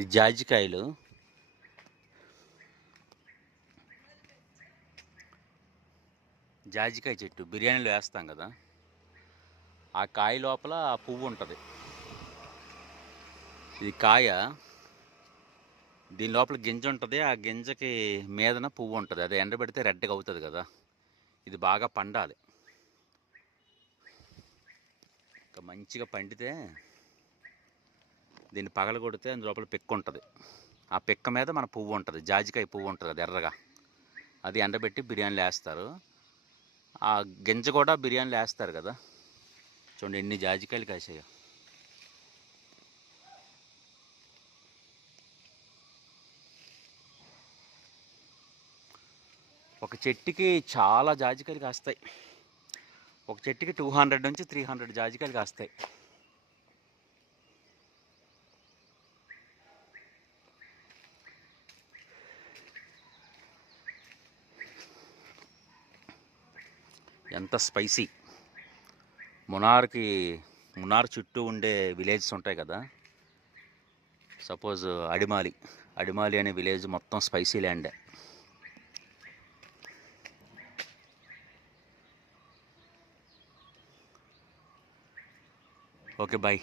ఈ జాజికాయలు జాజికాయ చెట్టు బిర్యానీలో వేస్తాం కదా, ఆ కాయ లోపల పువ్వు ఉంటుంది. ఇది కాయ, దీని లోపల గింజ ఉంటుంది. ఆ గింజకి మీదన పువ్వు ఉంటుంది. అది ఎండబెడితే రెడ్గా అవుతుంది కదా. ఇది బాగా పండాలి. ఇంకా మంచిగా పండితే దీన్ని పగలగొడితే అందు లోపల పిక్క ఉంటుంది. ఆ పిక్క మీద మన పువ్వు ఉంటుంది, జాజికాయ పువ్వు ఉంటుంది, అది ఎర్రగా. అది ఎండబెట్టి బిర్యానీలు వేస్తారు. ఆ గింజ కూడా బిర్యానీలు వేస్తారు కదా. చూడండి ఎన్ని జాజికాయలు కాసాయో. ఒక చెట్టుకి చాలా జాజికాయలు కాస్తాయి. ఒక చెట్టుకి 200 నుంచి 300 జాజికాయలు కాస్తాయి. ఎంత స్పైసీ. మునార్ చుట్టూ ఉండే విలేజెస్ ఉంటాయి కదా. సపోజ్ అడిమాలి అనే విలేజ్ మొత్తం స్పైసీ ల్యాండే. Okay, bye.